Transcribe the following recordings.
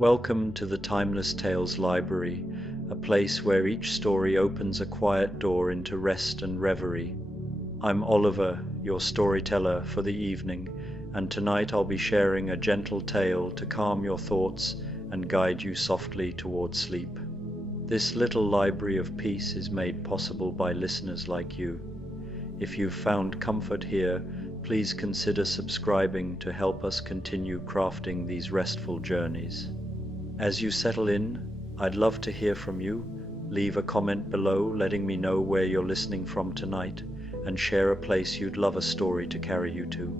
Welcome to the Timeless Tales Library, a place where each story opens a quiet door into rest and reverie. I'm Oliver, your storyteller for the evening, and tonight I'll be sharing a gentle tale to calm your thoughts and guide you softly towards sleep. This little library of peace is made possible by listeners like you. If you've found comfort here, please consider subscribing to help us continue crafting these restful journeys. As you settle in, I'd love to hear from you. Leave a comment below letting me know where you're listening from tonight, and share a place you'd love a story to carry you to.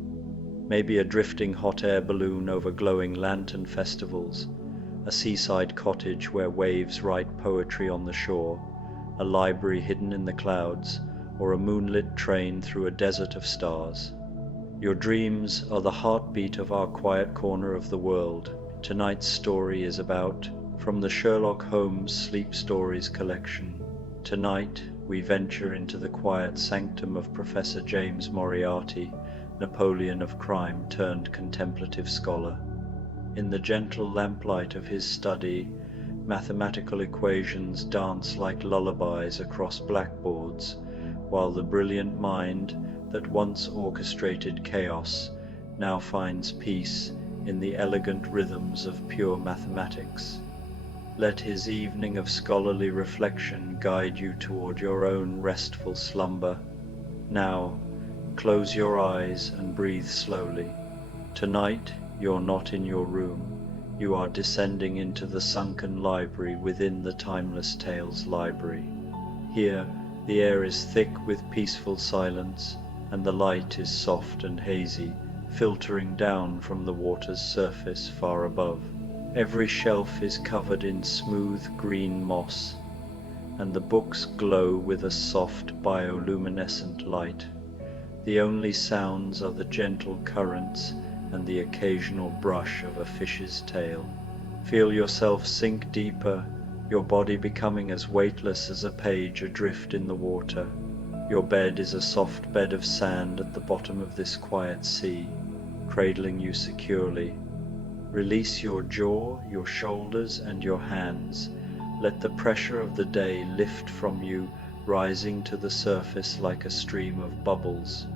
Maybe a drifting hot air balloon over glowing lantern festivals, a seaside cottage where waves write poetry on the shore, a library hidden in the clouds, or a moonlit train through a desert of stars. Your dreams are the heartbeat of our quiet corner of the world. Tonight's story is about, from the Sherlock Holmes Sleep Stories collection. Tonight we venture into the quiet sanctum of Professor James Moriarty, Napoleon of Crime turned contemplative scholar. In the gentle lamplight of his study, mathematical equations dance like lullabies across blackboards, while the brilliant mind that once orchestrated chaos now finds peace in the elegant rhythms of pure mathematics. Let his evening of scholarly reflection guide you toward your own restful slumber. Now, close your eyes and breathe slowly. Tonight, you're not in your room. You are descending into the sunken library within the Timeless Tales Library. Here, the air is thick with peaceful silence, and the light is soft and hazy, filtering down from the water's surface far above. Every shelf is covered in smooth green moss, and the books glow with a soft bioluminescent light. The only sounds are the gentle currents and the occasional brush of a fish's tail. Feel yourself sink deeper, your body becoming as weightless as a page adrift in the water. Your bed is a soft bed of sand at the bottom of this quiet sea, cradling you securely. Release your jaw, your shoulders, and your hands. Let the pressure of the day lift from you, rising to the surface like a stream of bubbles.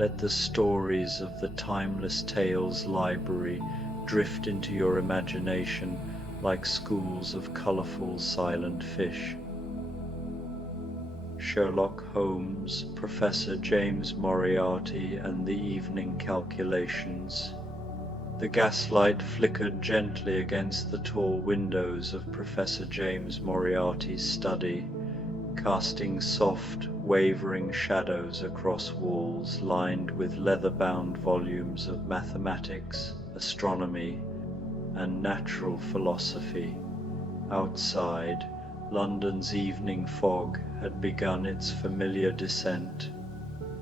Let the stories of the Timeless Tales Library drift into your imagination like schools of colorful silent fish. Sherlock Holmes, Professor James Moriarty, and the Evening Calculations. The gaslight flickered gently against the tall windows of Professor James Moriarty's study, casting soft, wavering shadows across walls lined with leather-bound volumes of mathematics, astronomy, and natural philosophy. Outside, London's evening fog had begun its familiar descent,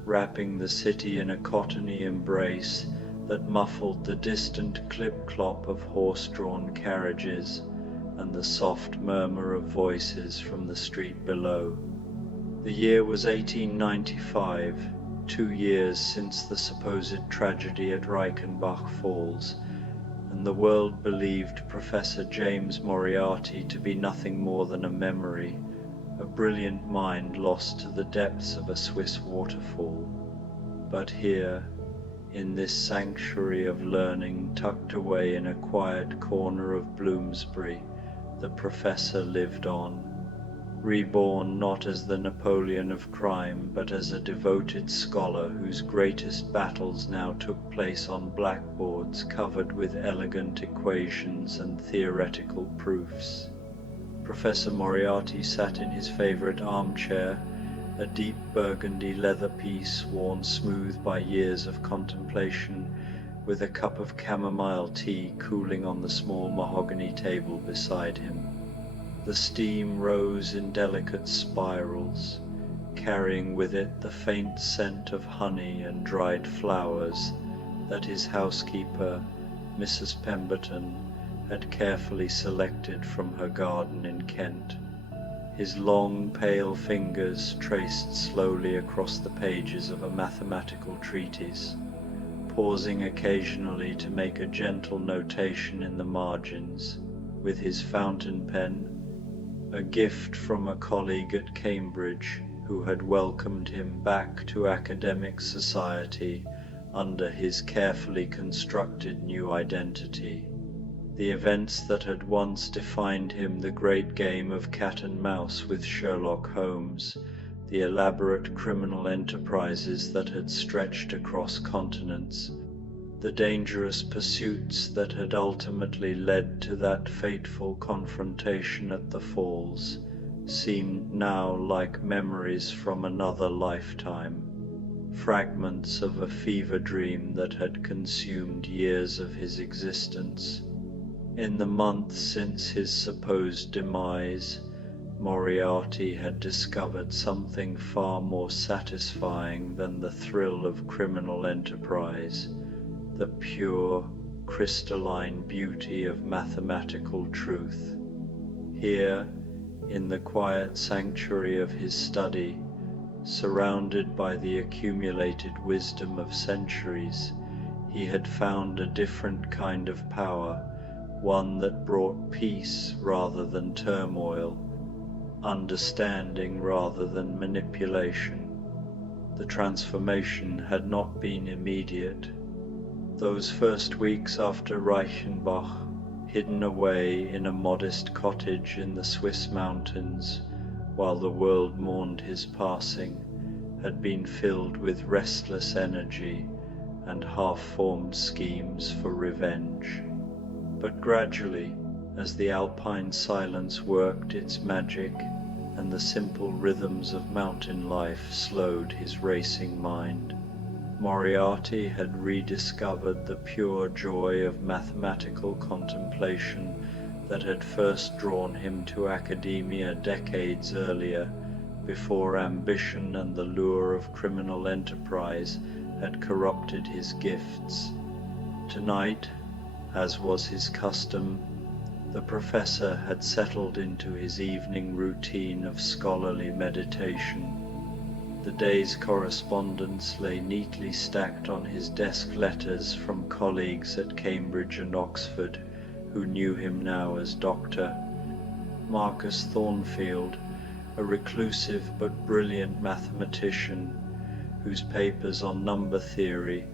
wrapping the city in a cottony embrace that muffled the distant clip-clop of horse-drawn carriages and the soft murmur of voices from the street below. The year was 1895, 2 years since the supposed tragedy at Reichenbach Falls, and the world believed Professor James Moriarty to be nothing more than a memory, a brilliant mind lost to the depths of a Swiss waterfall. But here, in this sanctuary of learning tucked away in a quiet corner of Bloomsbury, the professor lived on, reborn not as the Napoleon of Crime, but as a devoted scholar whose greatest battles now took place on blackboards covered with elegant equations and theoretical proofs. Professor Moriarty sat in his favorite armchair, a deep burgundy leather piece worn smooth by years of contemplation, with a cup of chamomile tea cooling on the small mahogany table beside him. The steam rose in delicate spirals, carrying with it the faint scent of honey and dried flowers that his housekeeper, Mrs. Pemberton, had carefully selected from her garden in Kent. His long, pale fingers traced slowly across the pages of a mathematical treatise, pausing occasionally to make a gentle notation in the margins with his fountain pen, a gift from a colleague at Cambridge who had welcomed him back to academic society under his carefully constructed new identity. The events that had once defined him, the great game of cat and mouse with Sherlock Holmes, the elaborate criminal enterprises that had stretched across continents, the dangerous pursuits that had ultimately led to that fateful confrontation at the falls, seemed now like memories from another lifetime, fragments of a fever dream that had consumed years of his existence. In the months since his supposed demise, Moriarty had discovered something far more satisfying than the thrill of criminal enterprise, the pure, crystalline beauty of mathematical truth. Here, in the quiet sanctuary of his study, surrounded by the accumulated wisdom of centuries, he had found a different kind of power, one that brought peace rather than turmoil, understanding rather than manipulation. The transformation had not been immediate. Those first weeks after Reichenbach, hidden away in a modest cottage in the Swiss mountains while the world mourned his passing, had been filled with restless energy and half-formed schemes for revenge. But gradually, as the alpine silence worked its magic and the simple rhythms of mountain life slowed his racing mind, Moriarty had rediscovered the pure joy of mathematical contemplation that had first drawn him to academia decades earlier, before ambition and the lure of criminal enterprise had corrupted his gifts. Tonight, as was his custom, the professor had settled into his evening routine of scholarly meditation. The day's correspondence lay neatly stacked on his desk, letters from colleagues at Cambridge and Oxford who knew him now as Dr. Marcus Thornfield, a reclusive but brilliant mathematician whose papers on number theory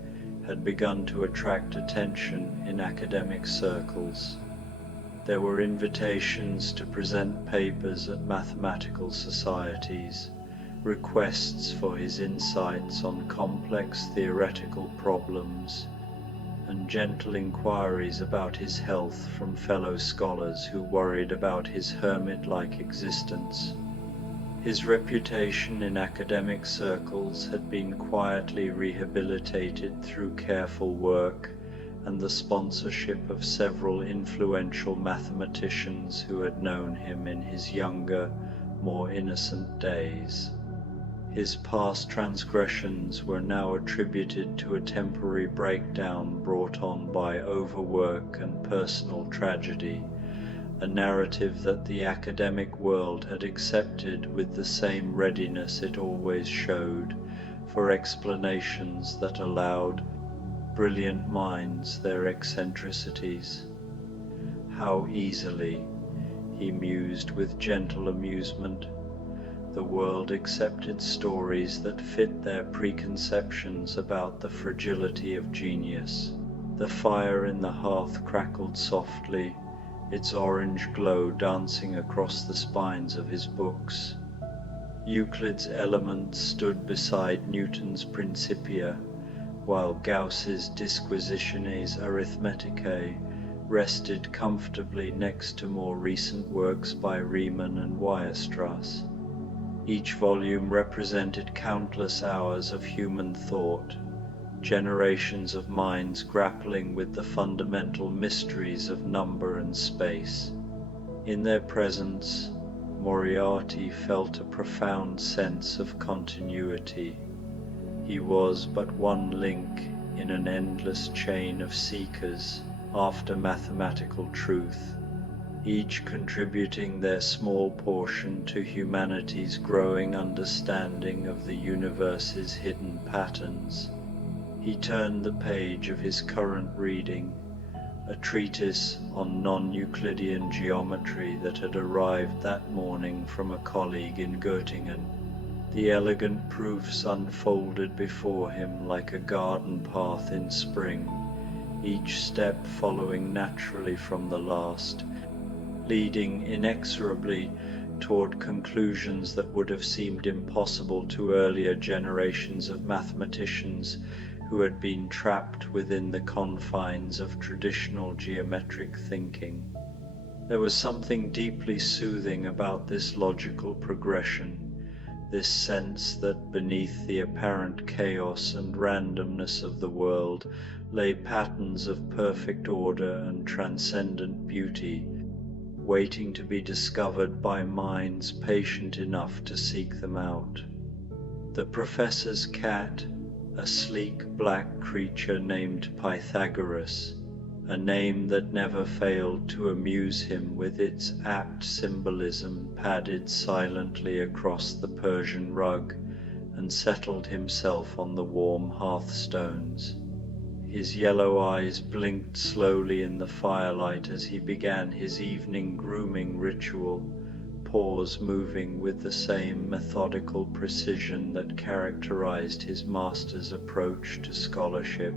had begun to attract attention in academic circles. There were invitations to present papers at mathematical societies, requests for his insights on complex theoretical problems, and gentle inquiries about his health from fellow scholars who worried about his hermit-like existence. His reputation in academic circles had been quietly rehabilitated through careful work and the sponsorship of several influential mathematicians who had known him in his younger, more innocent days. His past transgressions were now attributed to a temporary breakdown brought on by overwork and personal tragedy, a narrative that the academic world had accepted with the same readiness it always showed for explanations that allowed brilliant minds their eccentricities. How easily, he mused with gentle amusement, the world accepted stories that fit their preconceptions about the fragility of genius. The fire in the hearth crackled softly, its orange glow dancing across the spines of his books. Euclid's Elements stood beside Newton's Principia, while Gauss's Disquisitiones Arithmeticae rested comfortably next to more recent works by Riemann and Weierstrass. Each volume represented countless hours of human thought, generations of minds grappling with the fundamental mysteries of number and space. In their presence, Moriarty felt a profound sense of continuity. He was but one link in an endless chain of seekers after mathematical truth, each contributing their small portion to humanity's growing understanding of the universe's hidden patterns. He turned the page of his current reading, a treatise on non-Euclidean geometry that had arrived that morning from a colleague in Göttingen. The elegant proofs unfolded before him like a garden path in spring, each step following naturally from the last, leading inexorably toward conclusions that would have seemed impossible to earlier generations of mathematicians who had been trapped within the confines of traditional geometric thinking. There was something deeply soothing about this logical progression, this sense that beneath the apparent chaos and randomness of the world lay patterns of perfect order and transcendent beauty, waiting to be discovered by minds patient enough to seek them out. The professor's cat, a sleek black creature named Pythagoras, a name that never failed to amuse him with its apt symbolism, padded silently across the Persian rug and settled himself on the warm hearthstones. His yellow eyes blinked slowly in the firelight as he began his evening grooming ritual, paws moving with the same methodical precision that characterized his master's approach to scholarship.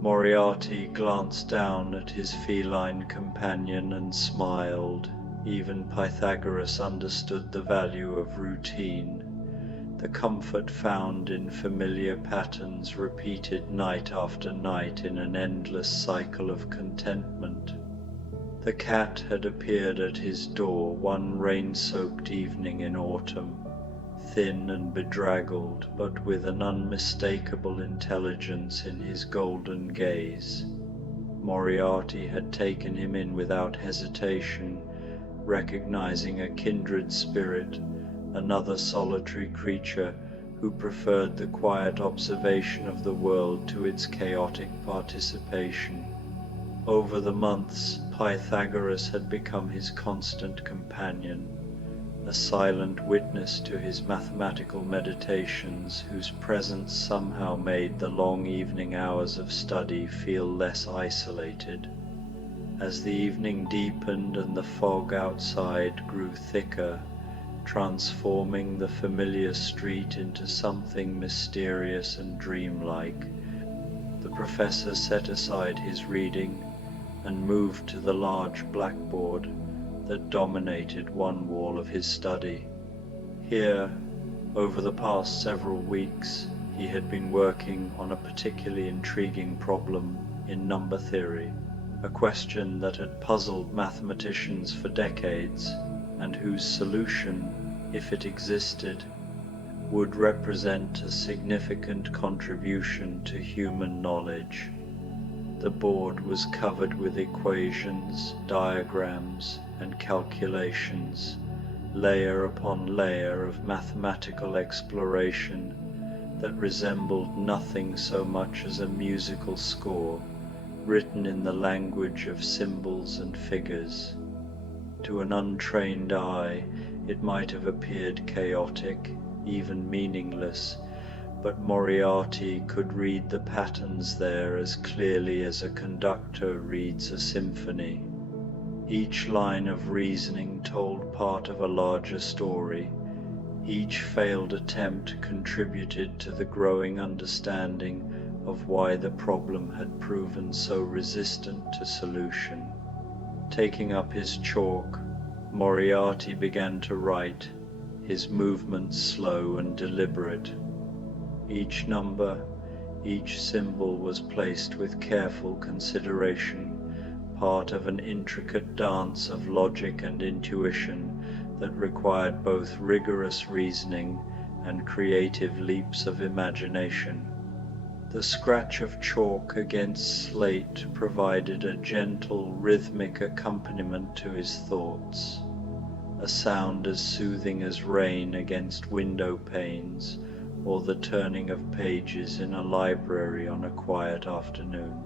Moriarty glanced down at his feline companion and smiled. Even Pythagoras understood the value of routine, the comfort found in familiar patterns repeated night after night in an endless cycle of contentment. The cat had appeared at his door one rain-soaked evening in autumn, thin and bedraggled, but with an unmistakable intelligence in his golden gaze. Moriarty had taken him in without hesitation, recognizing a kindred spirit, another solitary creature who preferred the quiet observation of the world to its chaotic participation. Over the months, Pythagoras had become his constant companion, a silent witness to his mathematical meditations, whose presence somehow made the long evening hours of study feel less isolated. As the evening deepened and the fog outside grew thicker, transforming the familiar street into something mysterious and dreamlike, the professor set aside his reading and moved to the large blackboard that dominated one wall of his study. Here, over the past several weeks, he had been working on a particularly intriguing problem in number theory, a question that had puzzled mathematicians for decades, and whose solution, if it existed, would represent a significant contribution to human knowledge. The board was covered with equations, diagrams, and calculations, layer upon layer of mathematical exploration that resembled nothing so much as a musical score written in the language of symbols and figures. To an untrained eye, it might have appeared chaotic, even meaningless, but Moriarty could read the patterns there as clearly as a conductor reads a symphony. Each line of reasoning told part of a larger story. Each failed attempt contributed to the growing understanding of why the problem had proven so resistant to solution. Taking up his chalk, Moriarty began to write, his movements slow and deliberate. Each number, each symbol was placed with careful consideration, part of an intricate dance of logic and intuition that required both rigorous reasoning and creative leaps of imagination. The scratch of chalk against slate provided a gentle, rhythmic accompaniment to his thoughts, a sound as soothing as rain against window panes, or the turning of pages in a library on a quiet afternoon.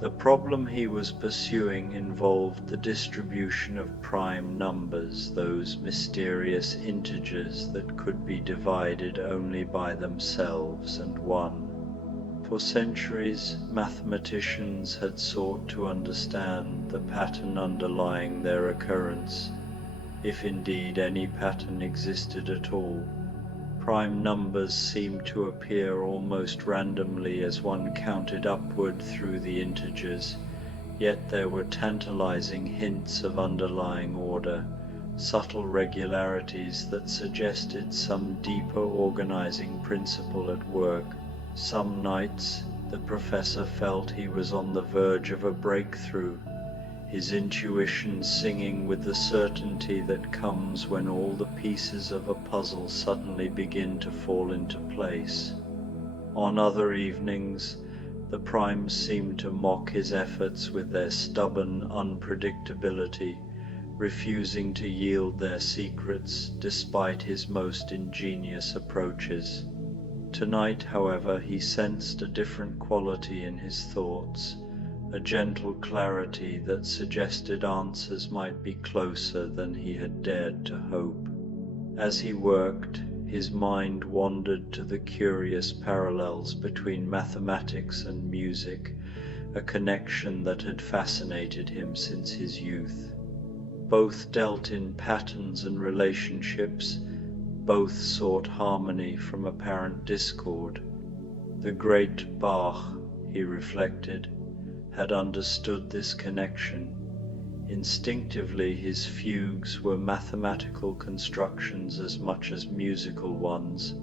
The problem he was pursuing involved the distribution of prime numbers, those mysterious integers that could be divided only by themselves and one. For centuries, mathematicians had sought to understand the pattern underlying their occurrence, if indeed any pattern existed at all. Prime numbers seemed to appear almost randomly as one counted upward through the integers, yet there were tantalizing hints of underlying order, subtle regularities that suggested some deeper organizing principle at work. Some nights, the professor felt he was on the verge of a breakthrough, his intuition singing with the certainty that comes when all the pieces of a puzzle suddenly begin to fall into place. On other evenings, the primes seemed to mock his efforts with their stubborn unpredictability, refusing to yield their secrets despite his most ingenious approaches. Tonight, however, he sensed a different quality in his thoughts, a gentle clarity that suggested answers might be closer than he had dared to hope. As he worked, his mind wandered to the curious parallels between mathematics and music, a connection that had fascinated him since his youth. Both dealt in patterns and relationships, both sought harmony from apparent discord. The great Bach, he reflected, had understood this connection. Instinctively, his fugues were mathematical constructions as much as musical ones,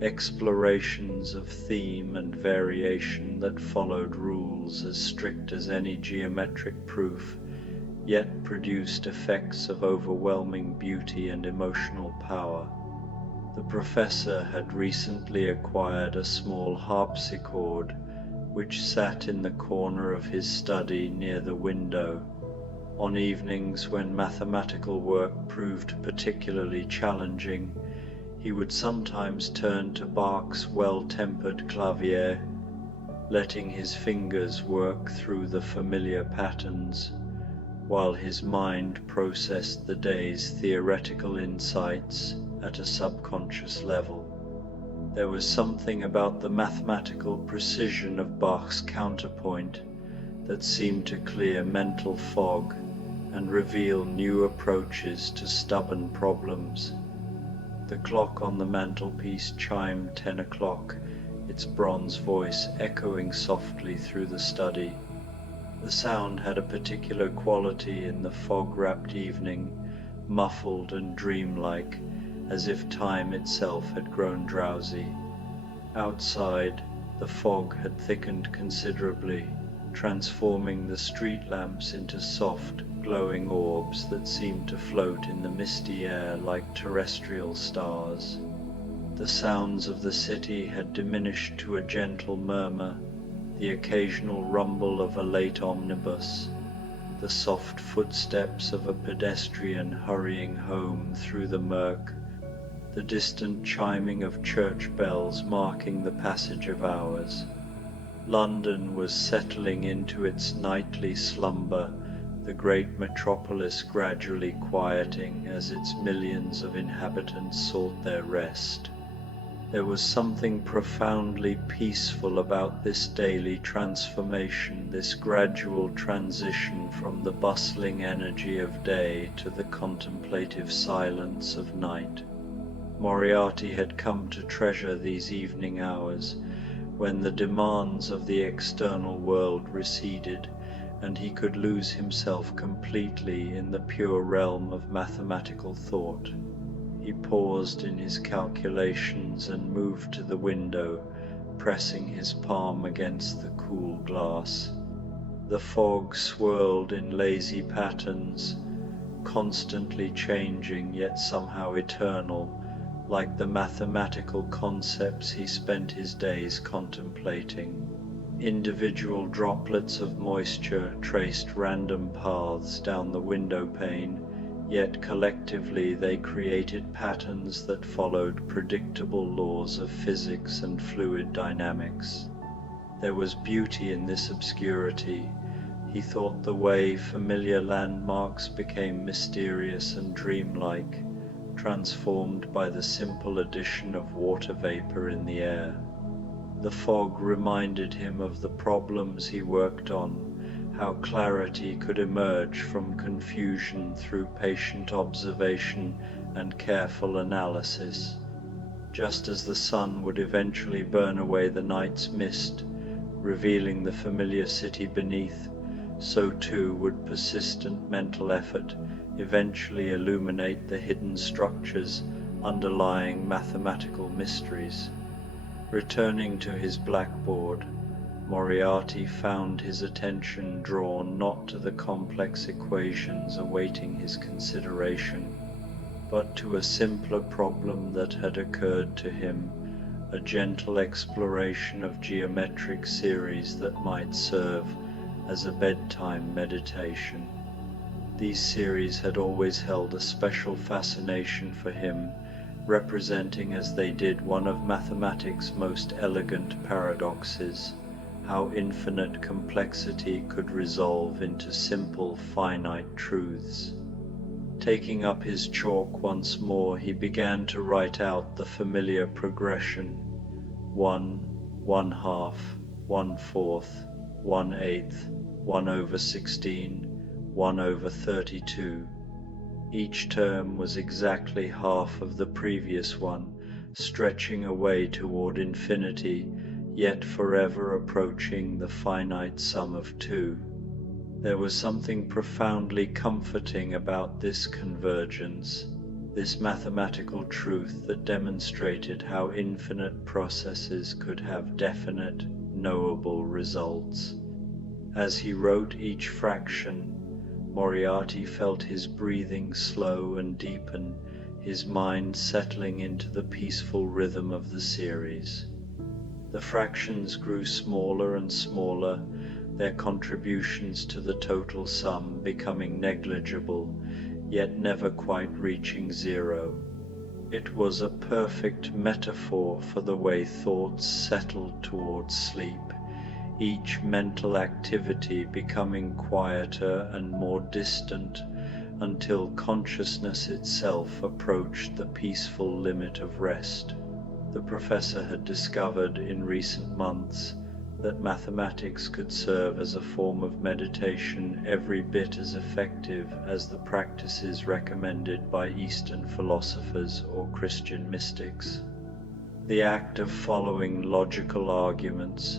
explorations of theme and variation that followed rules as strict as any geometric proof, yet produced effects of overwhelming beauty and emotional power. The professor had recently acquired a small harpsichord, which sat in the corner of his study near the window. On evenings when mathematical work proved particularly challenging, he would sometimes turn to Bach's well-tempered clavier, letting his fingers work through the familiar patterns, while his mind processed the day's theoretical insights at a subconscious level. There was something about the mathematical precision of Bach's counterpoint that seemed to clear mental fog and reveal new approaches to stubborn problems. The clock on the mantelpiece chimed 10 o'clock, its bronze voice echoing softly through the study. The sound had a particular quality in the fog-wrapped evening, muffled and dreamlike, as if time itself had grown drowsy. Outside, the fog had thickened considerably, transforming the street lamps into soft, glowing orbs that seemed to float in the misty air like terrestrial stars. The sounds of the city had diminished to a gentle murmur, the occasional rumble of a late omnibus, the soft footsteps of a pedestrian hurrying home through the murk, the distant chiming of church bells marking the passage of hours. London was settling into its nightly slumber, the great metropolis gradually quieting as its millions of inhabitants sought their rest. There was something profoundly peaceful about this daily transformation, this gradual transition from the bustling energy of day to the contemplative silence of night. Moriarty had come to treasure these evening hours, when the demands of the external world receded, and he could lose himself completely in the pure realm of mathematical thought. He paused in his calculations and moved to the window, pressing his palm against the cool glass. The fog swirled in lazy patterns, constantly changing yet somehow eternal, like the mathematical concepts he spent his days contemplating. Individual droplets of moisture traced random paths down the window pane, yet collectively they created patterns that followed predictable laws of physics and fluid dynamics. There was beauty in this obscurity. He thought the way familiar landmarks became mysterious and dreamlike, transformed by the simple addition of water vapor in the air. The fog reminded him of the problems he worked on, how clarity could emerge from confusion through patient observation and careful analysis. Just as the sun would eventually burn away the night's mist, revealing the familiar city beneath, so too would persistent mental effort eventually illuminate the hidden structures underlying mathematical mysteries. Returning to his blackboard, Moriarty found his attention drawn not to the complex equations awaiting his consideration, but to a simpler problem that had occurred to him, a gentle exploration of geometric series that might serve as a bedtime meditation. These series had always held a special fascination for him, representing as they did one of mathematics' most elegant paradoxes, how infinite complexity could resolve into simple finite truths. Taking up his chalk once more, he began to write out the familiar progression: 1, 1/2, 1/4, 1/8, 1/16, 1/32. Each term was exactly half of the previous one, stretching away toward infinity, yet forever approaching the finite sum of 2. There was something profoundly comforting about this convergence, this mathematical truth that demonstrated how infinite processes could have definite, knowable results. As he wrote each fraction, Moriarty felt his breathing slow and deepen, his mind settling into the peaceful rhythm of the series. The fractions grew smaller and smaller, their contributions to the total sum becoming negligible, yet never quite reaching zero. It was a perfect metaphor for the way thoughts settled towards sleep, each mental activity becoming quieter and more distant until consciousness itself approached the peaceful limit of rest. The professor had discovered in recent months that mathematics could serve as a form of meditation every bit as effective as the practices recommended by Eastern philosophers or Christian mystics. The act of following logical arguments,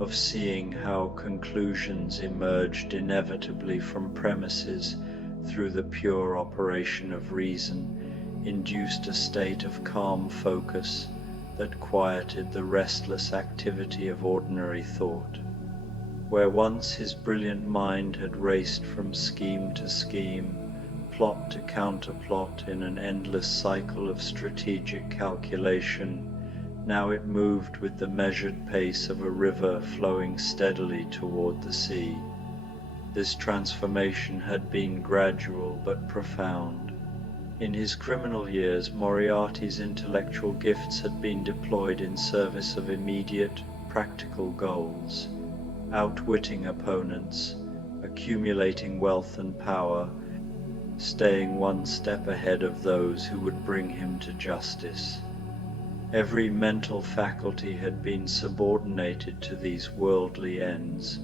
of seeing how conclusions emerged inevitably from premises through the pure operation of reason, induced a state of calm focus that quieted the restless activity of ordinary thought. Where once his brilliant mind had raced from scheme to scheme, plot to counterplot in an endless cycle of strategic calculation, now it moved with the measured pace of a river flowing steadily toward the sea. This transformation had been gradual but profound. In his criminal years, Moriarty's intellectual gifts had been deployed in service of immediate, practical goals, outwitting opponents, accumulating wealth and power, staying one step ahead of those who would bring him to justice. Every mental faculty had been subordinated to these worldly ends,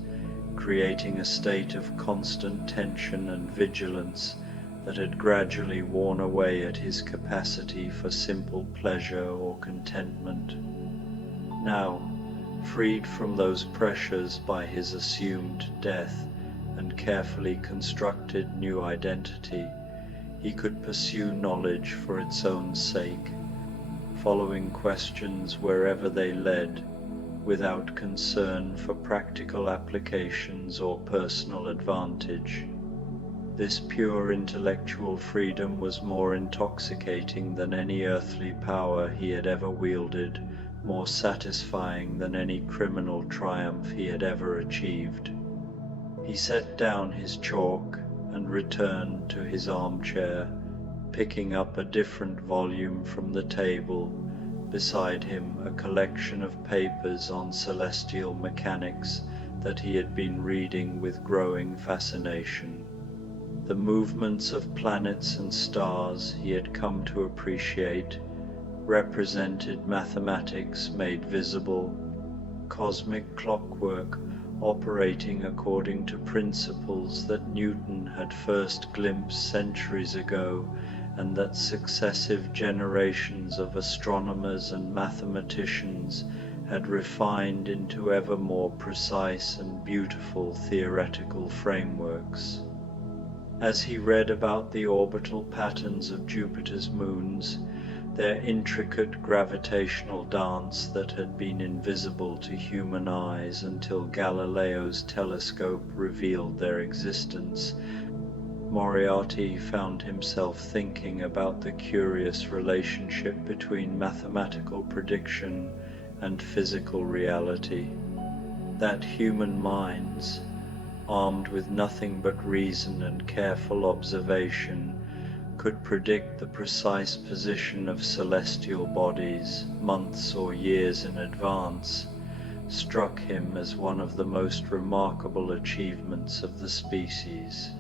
creating a state of constant tension and vigilance that had gradually worn away at his capacity for simple pleasure or contentment. Now, freed from those pressures by his assumed death and carefully constructed new identity, he could pursue knowledge for its own sake, following questions wherever they led, without concern for practical applications or personal advantage. This pure intellectual freedom was more intoxicating than any earthly power he had ever wielded, more satisfying than any criminal triumph he had ever achieved. He set down his chalk and returned to his armchair, picking up a different volume from the table, beside him a collection of papers on celestial mechanics that he had been reading with growing fascination. The movements of planets and stars, he had come to appreciate, represented mathematics made visible, cosmic clockwork operating according to principles that Newton had first glimpsed centuries ago, and that successive generations of astronomers and mathematicians had refined into ever more precise and beautiful theoretical frameworks. As he read about the orbital patterns of Jupiter's moons, their intricate gravitational dance that had been invisible to human eyes until Galileo's telescope revealed their existence, Moriarty found himself thinking about the curious relationship between mathematical prediction and physical reality. That human minds, armed with nothing but reason and careful observation, could predict the precise position of celestial bodies months or years in advance, struck him as one of the most remarkable achievements of the species.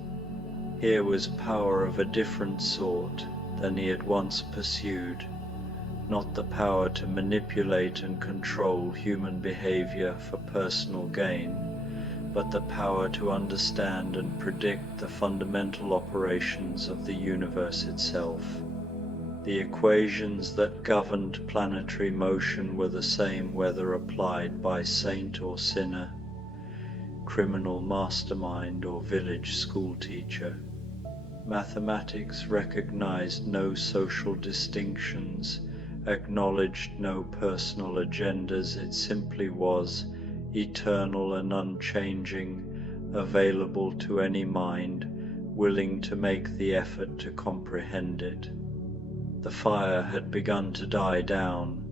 Here was power of a different sort than he had once pursued, not the power to manipulate and control human behavior for personal gain, but the power to understand and predict the fundamental operations of the universe itself. The equations that governed planetary motion were the same whether applied by saint or sinner, criminal mastermind or village schoolteacher. Mathematics recognized no social distinctions, acknowledged no personal agendas. It simply was eternal and unchanging, available to any mind willing to make the effort to comprehend it. The fire had begun to die down,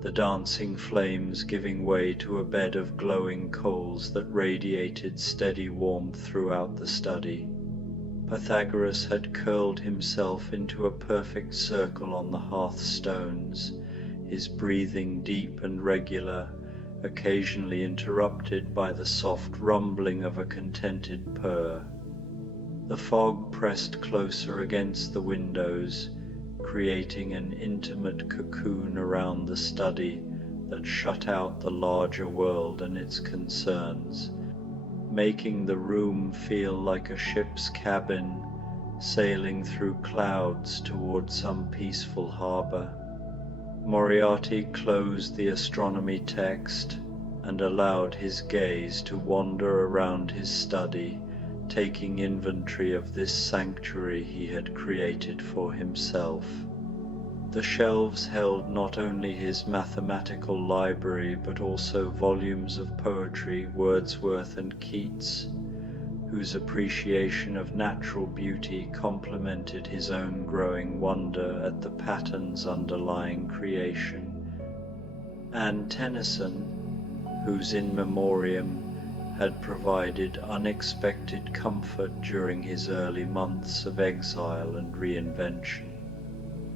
the dancing flames giving way to a bed of glowing coals that radiated steady warmth throughout the study. Pythagoras had curled himself into a perfect circle on the hearthstones, his breathing deep and regular, occasionally interrupted by the soft rumbling of a contented purr. The fog pressed closer against the windows, creating an intimate cocoon around the study that shut out the larger world and its concerns, making the room feel like a ship's cabin sailing through clouds toward some peaceful harbor. Moriarty closed the astronomy text and allowed his gaze to wander around his study, taking inventory of this sanctuary he had created for himself. The shelves held not only his mathematical library but also volumes of poetry, Wordsworth and Keats, whose appreciation of natural beauty complemented his own growing wonder at the patterns underlying creation, and Tennyson, whose In Memoriam had provided unexpected comfort during his early months of exile and reinvention.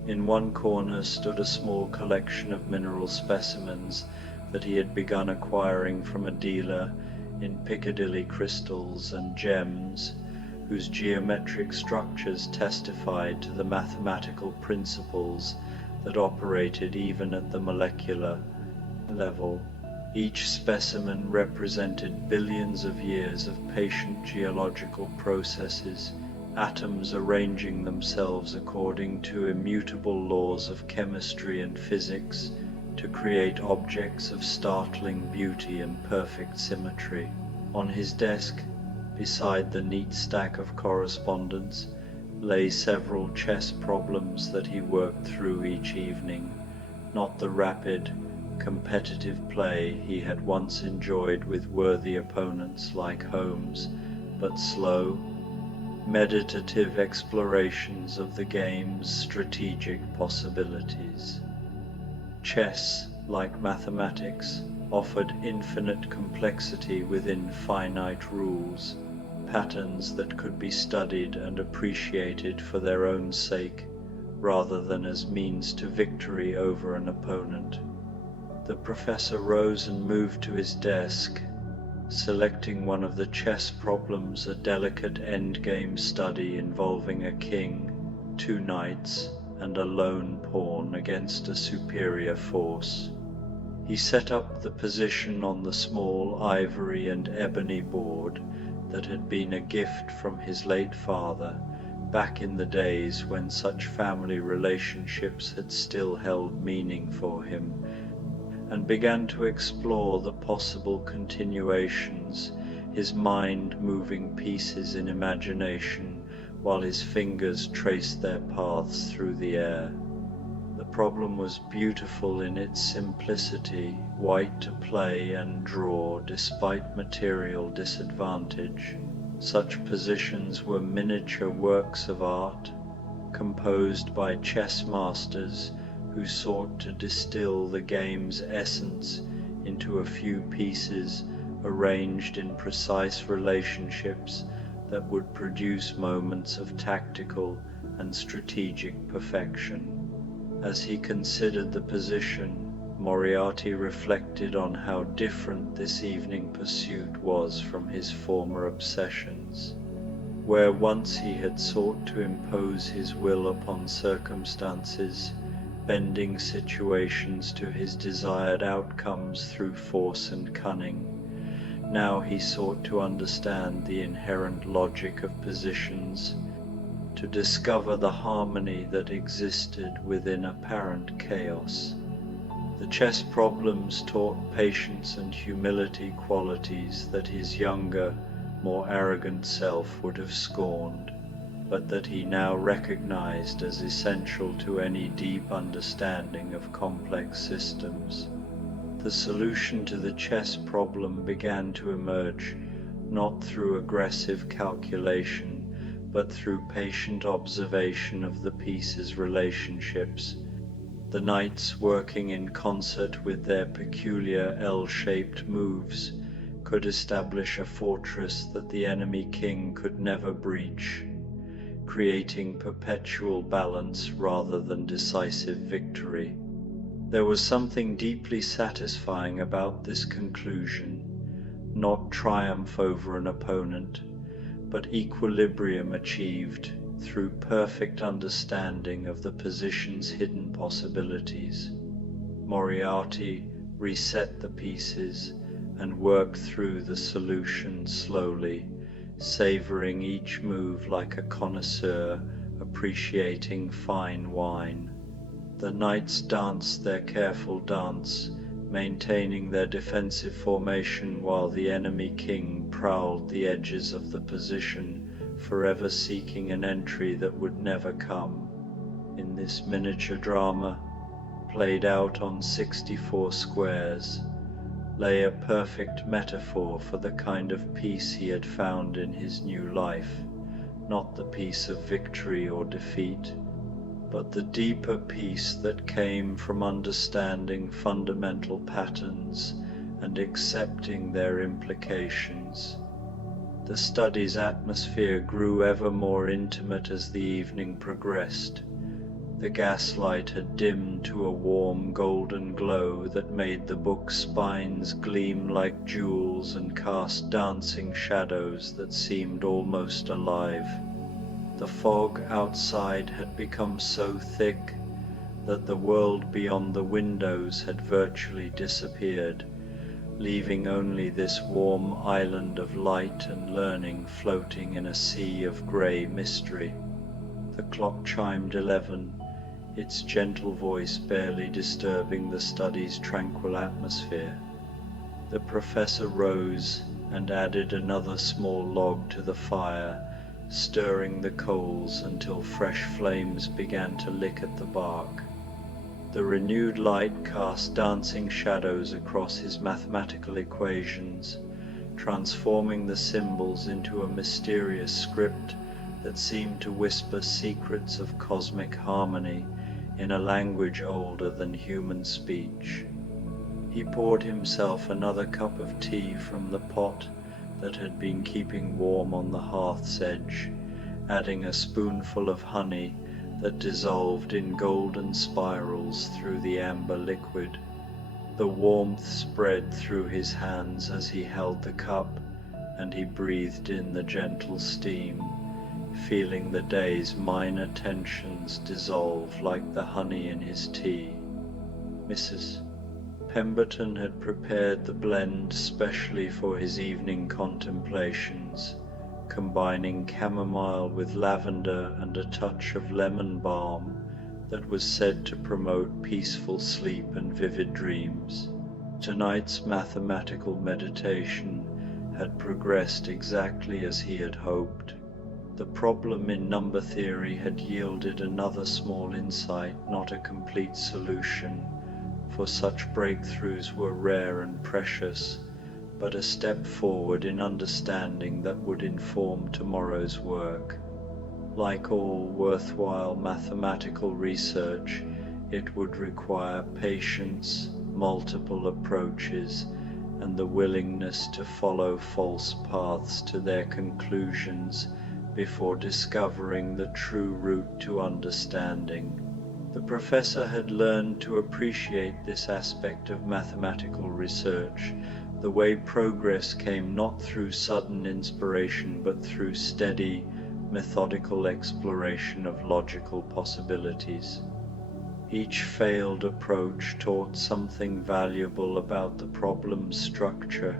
In one corner stood a small collection of mineral specimens that he had begun acquiring from a dealer in Piccadilly crystals and gems, whose geometric structures testified to the mathematical principles that operated even at the molecular level. Each specimen represented billions of years of patient geological processes, atoms arranging themselves according to immutable laws of chemistry and physics to create objects of startling beauty and perfect symmetry. On his desk, beside the neat stack of correspondence, lay several chess problems that he worked through each evening, not the rapid, competitive play he had once enjoyed with worthy opponents like Holmes, but slow, meditative explorations of the game's strategic possibilities. Chess, like mathematics, offered infinite complexity within finite rules, patterns that could be studied and appreciated for their own sake, rather than as means to victory over an opponent. The professor rose and moved to his desk, selecting one of the chess problems, a delicate endgame study involving a king, 2 knights, and a lone pawn against a superior force. He set up the position on the small ivory and ebony board that had been a gift from his late father back in the days when such family relationships had still held meaning for him, and began to explore the possible continuations, his mind moving pieces in imagination while his fingers traced their paths through the air. The problem was beautiful in its simplicity, white to play and draw despite material disadvantage. Such positions were miniature works of art, composed by chess masters who sought to distill the game's essence into a few pieces arranged in precise relationships that would produce moments of tactical and strategic perfection. As he considered the position, Moriarty reflected on how different this evening pursuit was from his former obsessions. Where once he had sought to impose his will upon circumstances, bending situations to his desired outcomes through force and cunning, now he sought to understand the inherent logic of positions, to discover the harmony that existed within apparent chaos. The chess problems taught patience and humility, qualities that his younger, more arrogant self would have scorned, but that he now recognized as essential to any deep understanding of complex systems. The solution to the chess problem began to emerge, not through aggressive calculation, but through patient observation of the pieces' relationships, the knights working in concert with their peculiar L-shaped moves could establish a fortress that the enemy king could never breach, creating perpetual balance rather than decisive victory. There was something deeply satisfying about this conclusion, not triumph over an opponent, but equilibrium achieved through perfect understanding of the position's hidden possibilities. Moriarty reset the pieces and worked through the solution slowly, savoring each move like a connoisseur appreciating fine wine. The knights danced their careful dance, maintaining their defensive formation while the enemy king prowled the edges of the position, forever seeking an entry that would never come. In this miniature drama, played out on 64 squares, lay a perfect metaphor for the kind of peace he had found in his new life, not the peace of victory or defeat, but the deeper peace that came from understanding fundamental patterns and accepting their implications. The study's atmosphere grew ever more intimate as the evening progressed. The gaslight had dimmed to a warm golden glow that made the book's spines gleam like jewels and cast dancing shadows that seemed almost alive. The fog outside had become so thick that the world beyond the windows had virtually disappeared, leaving only this warm island of light and learning floating in a sea of grey mystery. The clock chimed 11, its gentle voice barely disturbing the study's tranquil atmosphere. The professor rose and added another small log to the fire, stirring the coals until fresh flames began to lick at the bark. The renewed light cast dancing shadows across his mathematical equations, transforming the symbols into a mysterious script that seemed to whisper secrets of cosmic harmony in a language older than human speech. He poured himself another cup of tea from the pot that had been keeping warm on the hearth's edge, adding a spoonful of honey that dissolved in golden spirals through the amber liquid. The warmth spread through his hands as he held the cup, and he breathed in the gentle steam, feeling the day's minor tensions dissolve like the honey in his tea. Mrs. Pemberton had prepared the blend specially for his evening contemplations, combining chamomile with lavender and a touch of lemon balm that was said to promote peaceful sleep and vivid dreams. Tonight's mathematical meditation had progressed exactly as he had hoped. The problem in number theory had yielded another small insight, not a complete solution, for such breakthroughs were rare and precious, but a step forward in understanding that would inform tomorrow's work. Like all worthwhile mathematical research, it would require patience, multiple approaches, and the willingness to follow false paths to their conclusions before discovering the true route to understanding. The professor had learned to appreciate this aspect of mathematical research, the way progress came not through sudden inspiration but through steady, methodical exploration of logical possibilities. Each failed approach taught something valuable about the problem's structure.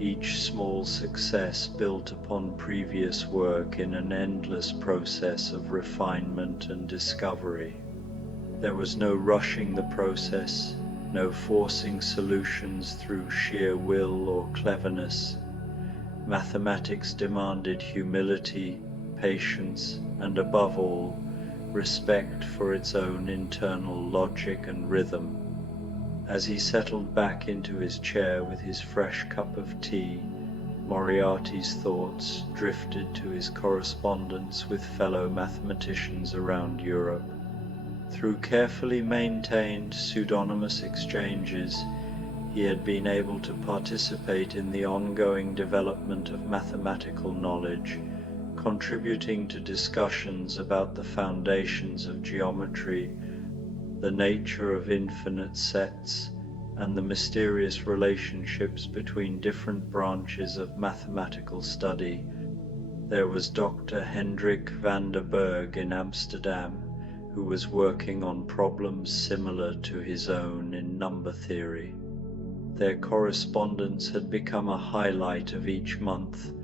Each small success built upon previous work in an endless process of refinement and discovery. There was no rushing the process, no forcing solutions through sheer will or cleverness. Mathematics demanded humility, patience, and above all, respect for its own internal logic and rhythm. As he settled back into his chair with his fresh cup of tea, Moriarty's thoughts drifted to his correspondence with fellow mathematicians around Europe. Through carefully maintained pseudonymous exchanges, he had been able to participate in the ongoing development of mathematical knowledge, contributing to discussions about the foundations of geometry, the nature of infinite sets, and the mysterious relationships between different branches of mathematical study. There was Dr. Hendrik van der Berg in Amsterdam, who was working on problems similar to his own in number theory. Their correspondence had become a highlight of each month,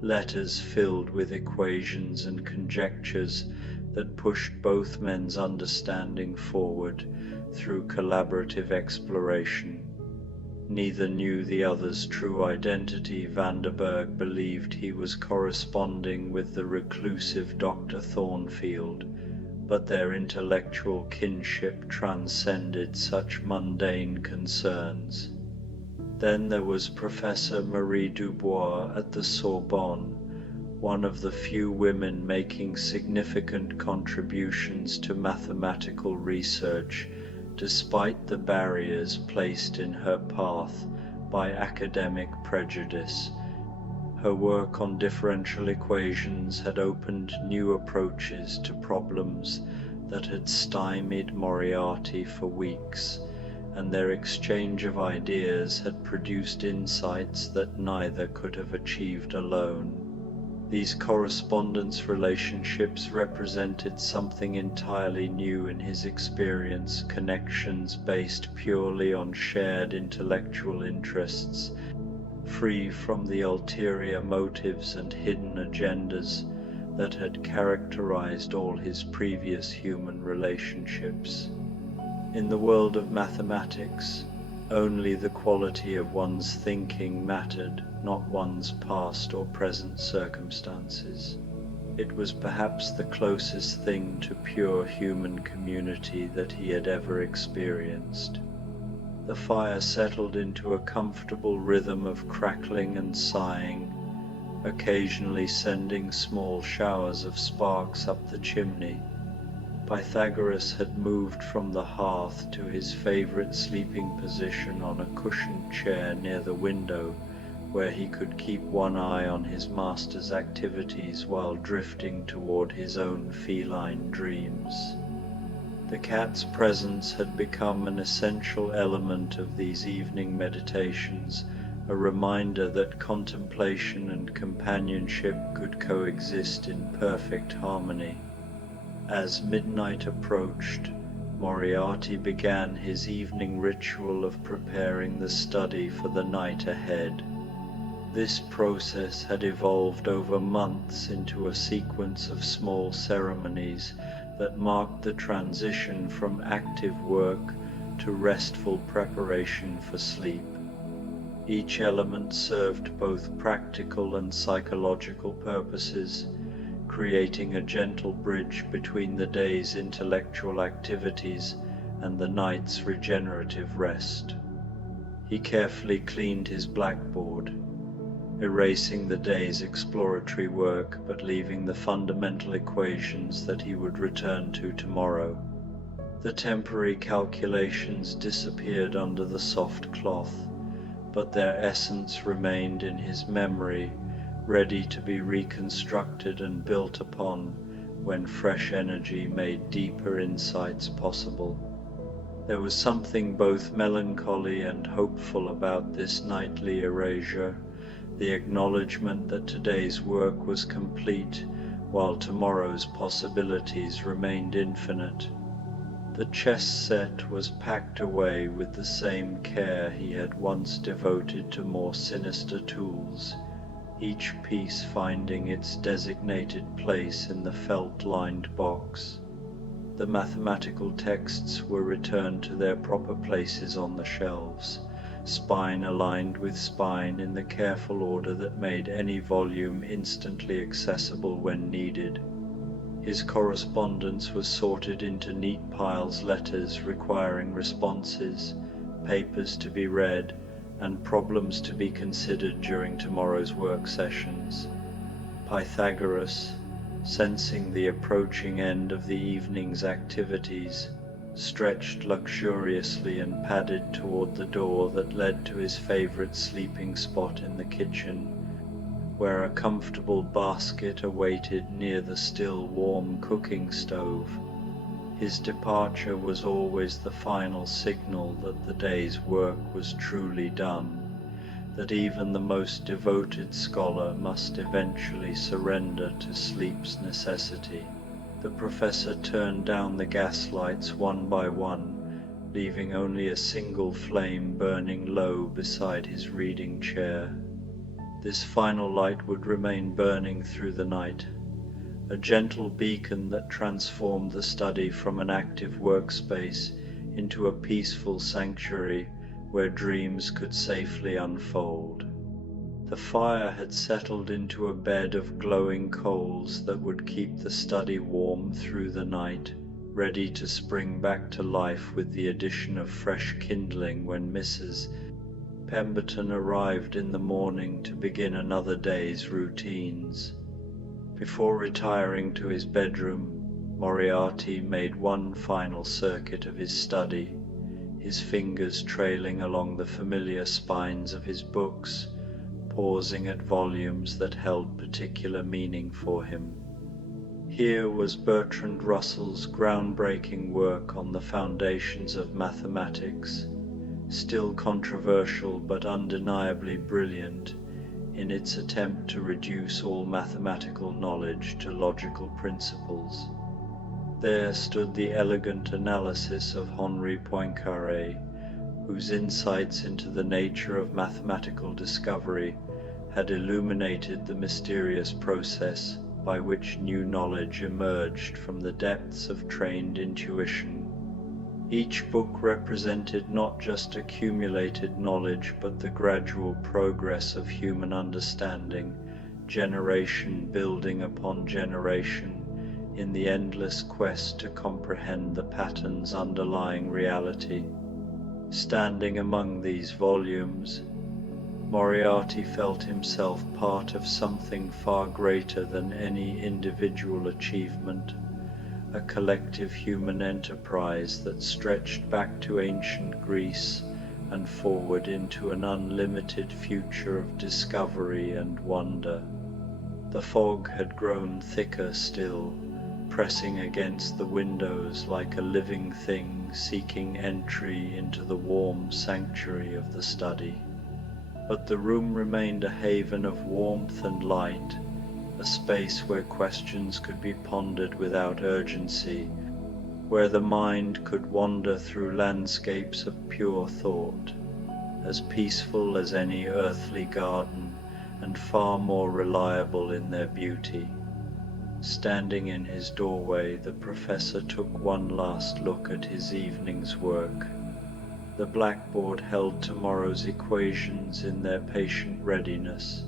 letters filled with equations and conjectures that pushed both men's understanding forward through collaborative exploration. Neither knew the other's true identity. Van der Berg believed he was corresponding with the reclusive Dr. Thornfield, but their intellectual kinship transcended such mundane concerns. Then there was Professor Marie Dubois at the Sorbonne, one of the few women making significant contributions to mathematical research despite the barriers placed in her path by academic prejudice. Her work on differential equations had opened new approaches to problems that had stymied Moriarty for weeks, and their exchange of ideas had produced insights that neither could have achieved alone. These correspondence relationships represented something entirely new in his experience, connections based purely on shared intellectual interests, free from the ulterior motives and hidden agendas that had characterized all his previous human relationships. In the world of mathematics, only the quality of one's thinking mattered, not one's past or present circumstances. It was perhaps the closest thing to pure human community that he had ever experienced. The fire settled into a comfortable rhythm of crackling and sighing, occasionally sending small showers of sparks up the chimney. Pythagoras had moved from the hearth to his favorite sleeping position on a cushioned chair near the window, where he could keep one eye on his master's activities while drifting toward his own feline dreams. The cat's presence had become an essential element of these evening meditations, a reminder that contemplation and companionship could coexist in perfect harmony. As midnight approached, Moriarty began his evening ritual of preparing the study for the night ahead. This process had evolved over months into a sequence of small ceremonies that marked the transition from active work to restful preparation for sleep. Each element served both practical and psychological purposes, creating a gentle bridge between the day's intellectual activities and the night's regenerative rest. He carefully cleaned his blackboard, erasing the day's exploratory work but leaving the fundamental equations that he would return to tomorrow. The temporary calculations disappeared under the soft cloth, but their essence remained in his memory, ready to be reconstructed and built upon when fresh energy made deeper insights possible. There was something both melancholy and hopeful about this nightly erasure, the acknowledgement that today's work was complete while tomorrow's possibilities remained infinite. The chess set was packed away with the same care he had once devoted to more sinister tools, each piece finding its designated place in the felt-lined box. The mathematical texts were returned to their proper places on the shelves, spine aligned with spine in the careful order that made any volume instantly accessible when needed. His correspondence was sorted into neat piles, letters requiring responses, papers to be read, and problems to be considered during tomorrow's work sessions. Pythagoras, sensing the approaching end of the evening's activities, stretched luxuriously and padded toward the door that led to his favorite sleeping spot in the kitchen, where a comfortable basket awaited near the still warm cooking stove. His departure was always the final signal that the day's work was truly done, that even the most devoted scholar must eventually surrender to sleep's necessity. The professor turned down the gas lights one by one, leaving only a single flame burning low beside his reading chair. This final light would remain burning through the night, a gentle beacon that transformed the study from an active workspace into a peaceful sanctuary where dreams could safely unfold. The fire had settled into a bed of glowing coals that would keep the study warm through the night, ready to spring back to life with the addition of fresh kindling when Mrs. Pemberton arrived in the morning to begin another day's routines. Before retiring to his bedroom, Moriarty made one final circuit of his study, his fingers trailing along the familiar spines of his books, pausing at volumes that held particular meaning for him. Here was Bertrand Russell's groundbreaking work on the foundations of mathematics, still controversial but undeniably brilliant in its attempt to reduce all mathematical knowledge to logical principles. There stood the elegant analysis of Henri Poincaré, whose insights into the nature of mathematical discovery had illuminated the mysterious process by which new knowledge emerged from the depths of trained intuition. Each book represented not just accumulated knowledge but the gradual progress of human understanding, generation building upon generation, in the endless quest to comprehend the patterns underlying reality. Standing among these volumes, Moriarty felt himself part of something far greater than any individual achievement, a collective human enterprise that stretched back to ancient Greece and forward into an unlimited future of discovery and wonder. The fog had grown thicker still, pressing against the windows like a living thing seeking entry into the warm sanctuary of the study. But the room remained a haven of warmth and light, a space where questions could be pondered without urgency, where the mind could wander through landscapes of pure thought, as peaceful as any earthly garden and far more reliable in their beauty. Standing in his doorway, the professor took one last look at his evening's work. The blackboard held tomorrow's equations in their patient readiness.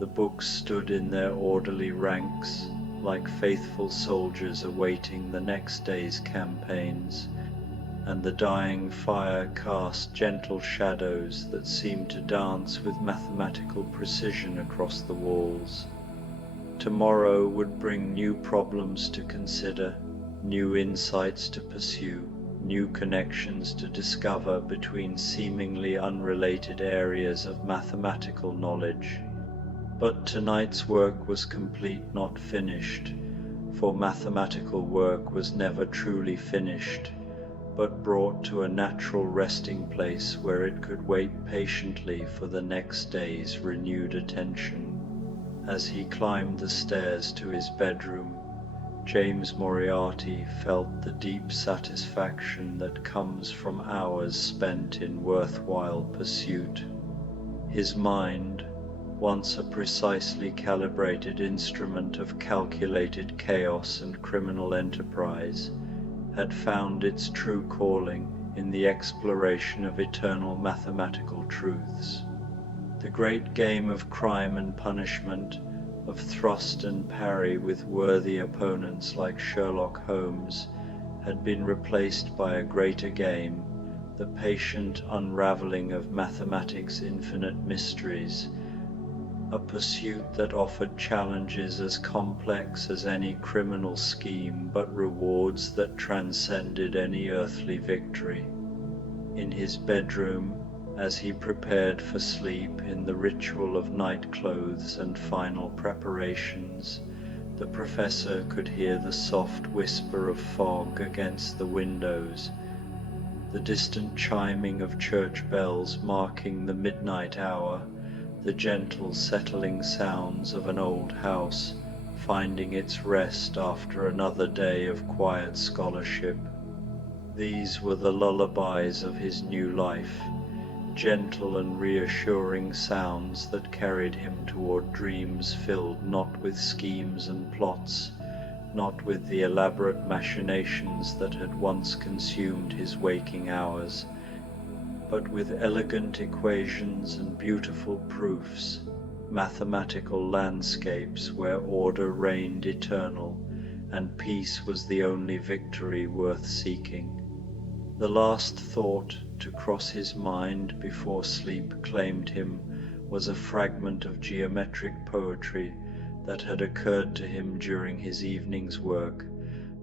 The books stood in their orderly ranks, like faithful soldiers awaiting the next day's campaigns, and the dying fire cast gentle shadows that seemed to dance with mathematical precision across the walls. Tomorrow would bring new problems to consider, new insights to pursue, new connections to discover between seemingly unrelated areas of mathematical knowledge. But tonight's work was complete, not finished, for mathematical work was never truly finished, but brought to a natural resting place where it could wait patiently for the next day's renewed attention. As he climbed the stairs to his bedroom, James Moriarty felt the deep satisfaction that comes from hours spent in worthwhile pursuit. His mind, once a precisely calibrated instrument of calculated chaos and criminal enterprise, had found its true calling in the exploration of eternal mathematical truths. The great game of crime and punishment, of thrust and parry with worthy opponents like Sherlock Holmes, had been replaced by a greater game, the patient unraveling of mathematics' infinite mysteries, a pursuit that offered challenges as complex as any criminal scheme, but rewards that transcended any earthly victory. In his bedroom, as he prepared for sleep in the ritual of night clothes and final preparations, the professor could hear the soft whisper of fog against the windows, the distant chiming of church bells marking the midnight hour, the gentle settling sounds of an old house finding its rest after another day of quiet scholarship. These were the lullabies of his new life, gentle and reassuring sounds that carried him toward dreams filled not with schemes and plots, not with the elaborate machinations that had once consumed his waking hours, but with elegant equations and beautiful proofs, mathematical landscapes where order reigned eternal and peace was the only victory worth seeking. The last thought to cross his mind before sleep claimed him was a fragment of geometric poetry that had occurred to him during his evening's work,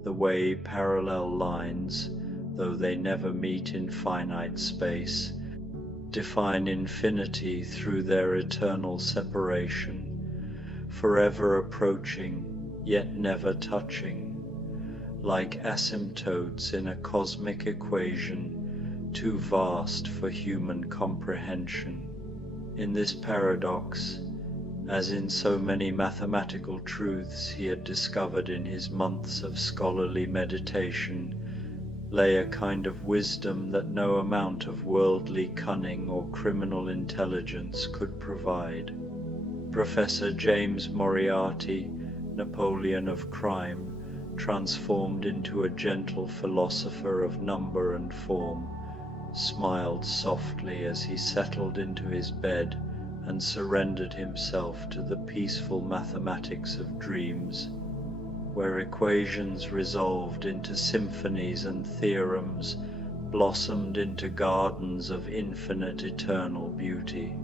the way parallel lines, though they never meet in finite space, define infinity through their eternal separation, forever approaching, yet never touching, like asymptotes in a cosmic equation too vast for human comprehension. In this paradox, as in so many mathematical truths he had discovered in his months of scholarly meditation, lay a kind of wisdom that no amount of worldly cunning or criminal intelligence could provide. Professor James Moriarty, Napoleon of Crime, transformed into a gentle philosopher of number and form, smiled softly as he settled into his bed and surrendered himself to the peaceful mathematics of dreams, where equations resolved into symphonies and theorems blossomed into gardens of infinite eternal beauty.